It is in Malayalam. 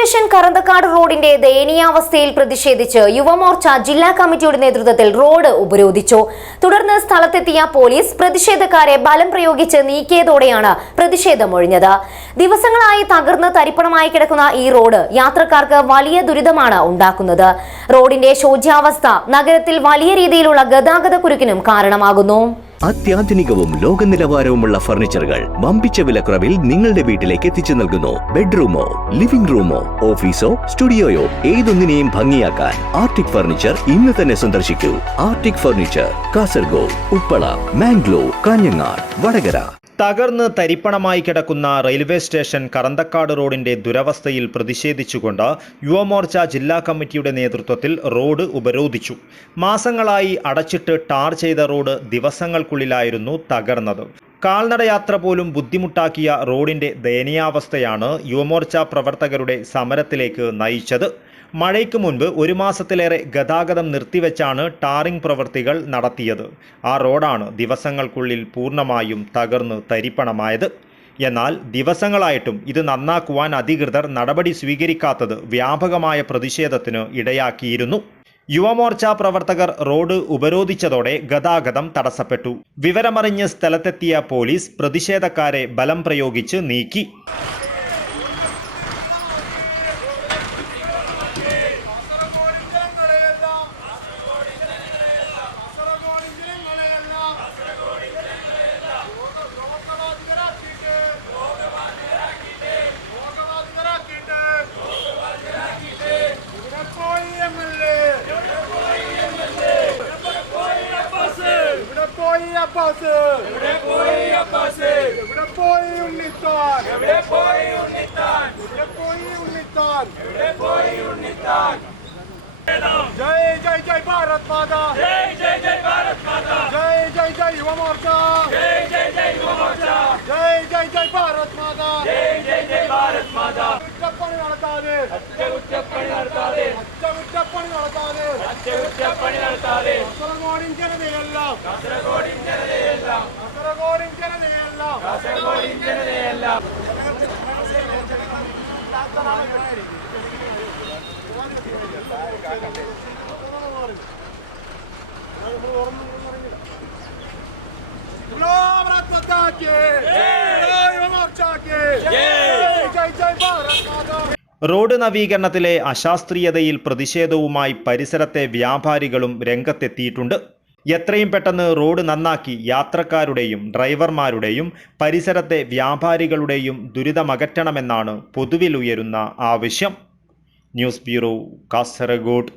സ്റ്റേഷൻ കറന്തക്കാട് റോഡിന്റെ ദയനീയാവസ്ഥയിൽ പ്രതിഷേധിച്ച് യുവമോർച്ച ജില്ലാ കമ്മിറ്റിയുടെ നേതൃത്വത്തിൽ റോഡ് ഉപരോധിച്ചു. തുടർന്ന് സ്ഥലത്തെത്തിയ പോലീസ് പ്രതിഷേധക്കാരെ ബലം പ്രയോഗിച്ച് നീക്കിയതോടെയാണ് പ്രതിഷേധമൊഴിഞ്ഞത്. ദിവസങ്ങളായി തകർന്ന് തരിപ്പണമായി കിടക്കുന്ന ഈ റോഡ് യാത്രക്കാർക്ക് വലിയ ദുരിതമാണ് ഉണ്ടാക്കുന്നത്. റോഡിന്റെ ശോച്യാവസ്ഥ നഗരത്തിൽ വലിയ രീതിയിലുള്ള ഗതാഗത കുരുക്കിനും കാരണമാകുന്നു. അത്യാധുനികവും ലോക നിലവാരവുമുള്ള ഫർണിച്ചറുകൾ വമ്പിച്ച വിലക്കുറവിൽ നിങ്ങളുടെ വീട്ടിലേക്ക് എത്തിച്ചു നൽകുന്നു. ബെഡ്റൂമോ, ലിവിംഗ് റൂമോ, ഓഫീസോ, സ്റ്റുഡിയോയോ ഏതൊന്നിനെയും ഭംഗിയാക്കാൻ ആർട്ടിക് ഫർണിച്ചർ ഇന്ന് തന്നെ സന്ദർശിക്കൂ. Arctic furniture, Kasaragod, Uppala, Mangalore, Kanhangad, Vadakara. തകർന്ന് തരിപ്പണമായി കിടക്കുന്ന റെയിൽവേ സ്റ്റേഷൻ കറന്തക്കാട് റോഡിന്റെ ദുരവസ്ഥയിൽ പ്രതിഷേധിച്ചുകൊണ്ട് യുവമോർച്ച ജില്ലാ കമ്മിറ്റിയുടെ നേതൃത്വത്തിൽ റോഡ് ഉപരോധിച്ചു. മാസങ്ങളായി അടച്ചിട്ട് ടാർ ചെയ്ത റോഡ് ദിവസങ്ങൾക്കുള്ളിലായിരുന്നു തകർന്നത്. കാൽനടയാത്ര പോലും ബുദ്ധിമുട്ടാക്കിയ റോഡിന്റെ ദയനീയാവസ്ഥയാണ് യുവമോർച്ച പ്രവർത്തകരുടെ സമരത്തിലേക്ക് നയിച്ചത്. മഴയ്ക്ക് മുൻപ് ഒരു മാസത്തിലേറെ ഗതാഗതം നിർത്തിവെച്ചാണ് ടാറിംഗ് പ്രവൃത്തികൾ നടത്തിയത്. ആ റോഡാണ് ദിവസങ്ങൾക്കുള്ളിൽ പൂർണ്ണമായും തകർന്ന് തരിപ്പണമായത്. എന്നാൽ ദിവസങ്ങളായിട്ടും ഇത് നന്നാക്കുവാൻ അധികൃതർ നടപടി സ്വീകരിക്കാത്തത് വ്യാപകമായ പ്രതിഷേധത്തിന് ഇടയാക്കിയിരുന്നു. യുവമോർച്ച പ്രവർത്തകർ റോഡ് ഉപരോധിച്ചതോടെ ഗതാഗതം തടസ്സപ്പെട്ടു. വിവരമറിഞ്ഞ് സ്ഥലത്തെത്തിയ പോലീസ് പ്രതിഷേധക്കാരെ ബലം പ്രയോഗിച്ച് നീക്കി. जय जय जय भारत माता, जय जय जय भारत माता, जय जय जय युवा मोर्चा, जय जय जय युवा मोर्चा, जय जय जय भारत माता, जय जय जय भारत माता. ഉച്ചപ്പണി നടത്താതെ, ഉച്ചപ്പണി നടത്താതെ, ഉച്ചപ്പണി നടത്താതെ, ഉച്ചപ്പണി നടത്താതെ. കാസർഗോഡിൻ ജനതയെല്ലാം, കാസർഗോഡിൻ ജനതയെല്ലാം, കാസർഗോഡിൻ ജനതയെല്ലാം, കാസർഗോഡിൻ ജനതയെല്ലാം. റോഡ് നവീകരണത്തിലെ അശാസ്ത്രീയതയിൽ പ്രതിഷേധവുമായി പരിസരത്തെ വ്യാപാരികളും രംഗത്തെത്തിയിട്ടുണ്ട്. എത്രയും പെട്ടെന്ന് റോഡ് നന്നാക്കി യാത്രക്കാരുടെയും ഡ്രൈവർമാരുടെയും പരിസരത്തെ വ്യാപാരികളുടെയും ദുരിതമകറ്റണമെന്നാണ് പൊതുവിലുയരുന്ന ആവശ്യം. News bureau, Kasaragod.